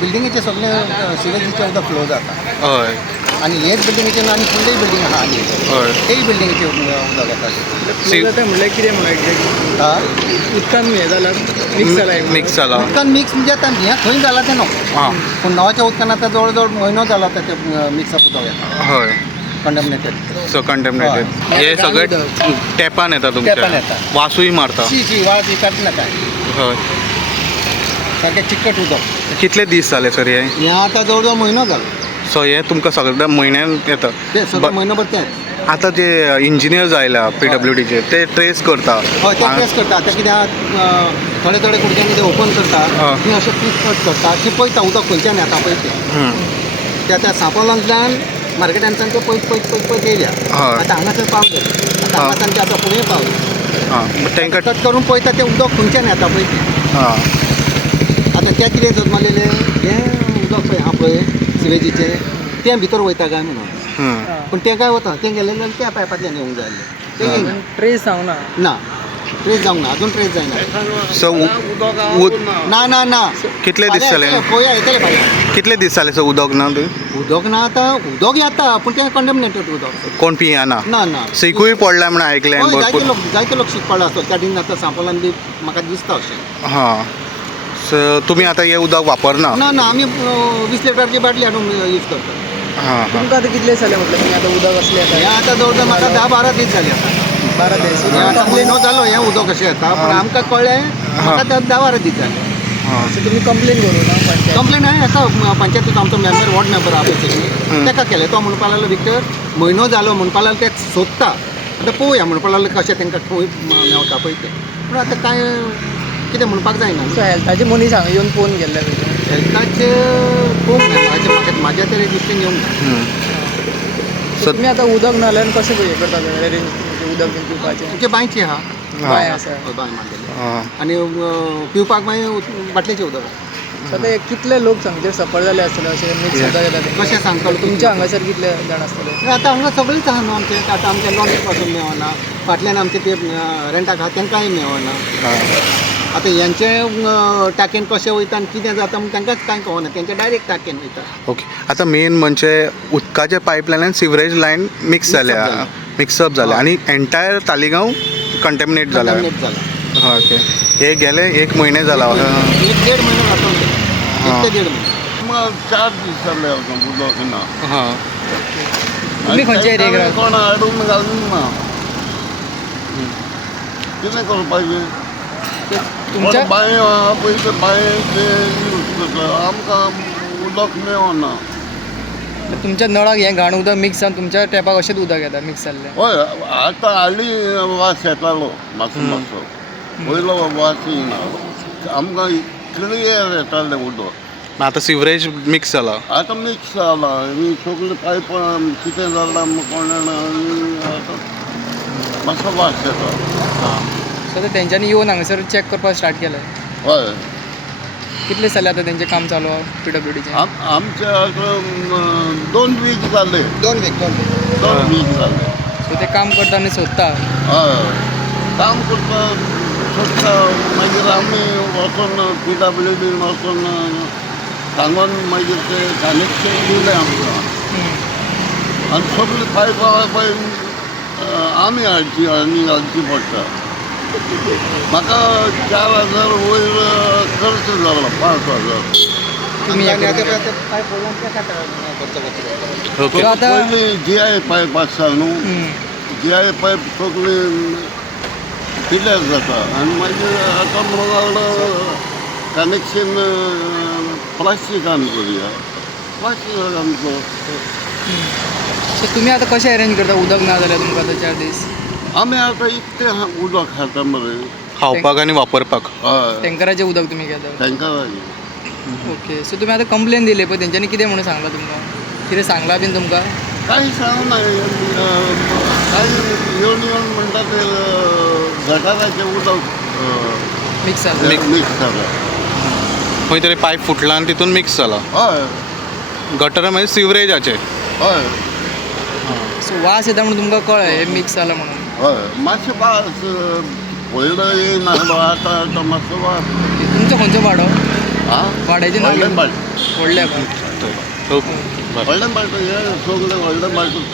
बिल्डिंगेचे सगळे सिवेजीचे उदक फ्लो जाता हय आणि हेच बिल्डिंगेचे आणि फुडलीय बिल्डिंग आहा आनी हय तेय बिल्डिंगेचे उदक येता म्हणल्यार कितें म्हणून एक्झॅक्ट हा उदकान हें जालां मिक्स जालां मिक्स जाला उदकान मिक्स म्हणजे आता हें खंय जाला तें न्हू हां पूण नवाच्या उदकान आता जवळ जवळ म्हयनो जाला आता ते मिक्सअप उदक येता हय कंडमनेटेड सो कंटेमिनेटेड हे सगळे टॅपान येता टॅपान तुमच्या येता. वासूय मारता शी वाज येतात ना काय हय सारकें चिकट उदक कितले दीस जाले सर हे हें आता जवळ जवळ म्हयनो जाला सो हे तुमकां सगळ्या म्हयन्यान येता ते सगळं म्हयनोभर तें आतां जे इंजिनियर्स आयल्या PWDचे ते ट्रेस करता हय ते टेस्ट करता ते कित्याक थोडे थोडे कुडक्यांनी ते ओपन करता हय. ती अशें पीस कट करता ती पळयता उदक खंयच्यान येता पळय ते त्या सांपोलांतल्यान मार्केटांतल्यान ते पळयत येयल्या हय. आतां हांगासर पावले आतां हांगासान ते आतां फुडें पावले हां तांकां कट करून पळयता ते उदक खंयच्यान येता पळय ते हां आतां ते कितें जल्मलेले हें उदक पळय आहा पळय सिवेजीचें तें भितर वयता काय म्हणून पूण तें काय वता तें गेलेलें आनी त्या पायपांतल्यान येवंक जाय आसलें तें येयना ट्रेस जावना ना ट्रेस जावंक ना अजून ट्रेस जायना सो ना ना ना कितले दीस जाले पळोवया येतले फाल्यां कितले दीस जाले सो उदक ना थंय उदक ना आतां उदक येता पूण तें कंडमनेटेड उदक कोण पियेना ना ना सिकूय पडला म्हणून आयकलें हय, भरपूर जायते लोक शिकपाक आसतो त्या दिन आतां सांपोलान बी म्हाका दिसता अशें हां सो तुमी आतां हें उदक वापरना ना ना आमी 20 लिटरची बाटली हाडून यूज करता हां हां तुमकां आतां कितले जाले म्हटल्यार तुमी आतां उदक असलें हें येता आतां जवळ जवळ म्हाका 10-12 दीस जाले आतां 12 दीस हें आतां म्हयनो जालो हें उदक अशें येता पूण आमकां कळ्ळें म्हाका 10-12 दीस जाले सो तुमी कंप्लेन करूं ना पंचायत कंप्लेन हांवें हेका पंचायतीचो आमचो मेंबर वॉर्ड मेंबर आहा बेसिकली ताका केलें तो म्हणपाक लागलो विक्टर म्हयनो जालो म्हणपाक लागलो ते सोदता आतां पळोवया म्हणपाक लागलो कशें तांकां खंय मेवता पळय तें पूण आतां कांय कितें म्हणपाक जायना सो हेल्थाचे मनीस हांगा येवन पळोवन गेल्ले हेल्थाचे पळोवंक म्हाज्या तरी दिश्टीन येवंक ना सो तुमी आतां उदक ना जाल्यार कशें हें करता अरेंज म्हणजे उदक बीन पिवपाचें तुमचे बांयची आहा बांय आसा बांय मारलेली हां आनी पिवपाक मागीर बाटलेचें उदक सो आतां कितले लोक हांगचे सफर जाले आसतले अशें मिक्स उदक येता तें कशें सांगतलो तुमच्या हांगासर कितले जाण आसतले आतां हांगा सगळींच आहा न्हू आमचे आतां आमच्या लॉन्स पासून मेवना फाटल्यान आमचे ते रेंटाक आहा तांकांय मेवना आतां हेंचे टाकयेन कशें वयता आनी कितें जाता म्हण तांकांच कांय कळना तेंचे डायरेक्ट टाकयेन वयता ओके आतां मेन म्हणजे उदकाचे पायपलायन सिवरेज लायन मिक्स जाल्या मिक्सअप जाले आनी एंटायर तालिगांव कंटेमिनेट जाला कंटामिनेट जाला हय ओके हे गेले 1 म्हयने जाला 1-1.5 म्हयनो जातो 1 ते 1.5 म्हयने 4 दीस जाले उदक ना हां तुमी खंयच्या एरियेक रावता कोण हाडून घालून ना कितें करपाचें तुमच्या बांय आहा पळय ते बांयचे यूज करता आमकां उदक मेवना तुमच्या नळाक हें घाण उदक मिक्स जावन तुमच्या टॅपाक अशेंच उदक येता मिक्स जाल्लें हय आतां हालीं वास येतालो मातसो मातसो पयलो वास येना आमकां क्लियर येतालें उदक आतां सिवरेज मिक्स जाला आतां मिक्स जाला सगळे पायप कितें जालां कोण आतां मातसो वास येता सो आतां तेंच्यांनी येवन हांगासर चॅक करपाक स्टार्ट केलें हय कितले जाले आतां तेंचें काम चालू आहा PWDचें आमचे आतां 2 वीक जाले 2 वीक 2 वीक जाले सो ते काम करता आनी सोदता हय काम करता सोदता मागीर आमी वचून PWD वचून सांगून मागीर ते कनेक्शन दिलें आमकां आनी सगळी पायपां पळय आमी हाडची आनी घालची पडटा म्हाका 4,000 वयर खर्च जालो 5,000 तुमी हें करून आतां काय पळोवन तेका खर्च करचो ओके सो आतां पयलीं GI पायप आसता न्हू GI पायप सगळी पिल्यार जाता आनी मागीर आतां म्हणून लागलो कनेक्शन प्लास्टिकान करुया प्लास्टिकान कर सो तुमी आतां कशें अरेंज करता उदक ना जाल्यार तुमकां आतां 4 दीस आमी आतां इतकें उदक खाता मरे खावपाक आनी वापरपाक हय टँकराचें उदक तुमी घेता टँकराची ओके सो तुमी आतां कंप्लेन दिली पळय तेंच्यांनी कितें म्हणून सांगलां तुमकां कितें सांगलां बीन तुमकां काही सांगना काही येवन म्हणटा ते गटाराचें उदक मिक्स जाल्लें मिक्स जाला खंय तरी पायप फुटला आनी तितून मिक्स जाला हय गटर म्हणजे सिवरेजाचे हय सो वास येता म्हणून तुमकां कळ्ळें हें मिक्स जालां म्हणून हय मातशें वास पयलो येयनासलो आतां मातसो वास तुमचो खंयचो वाडो आं वाड्याचें नांव कितें? व्हडलें व्हडल्या ओके बरें व्हडलें मारता हे सगळें व्हडलें मारता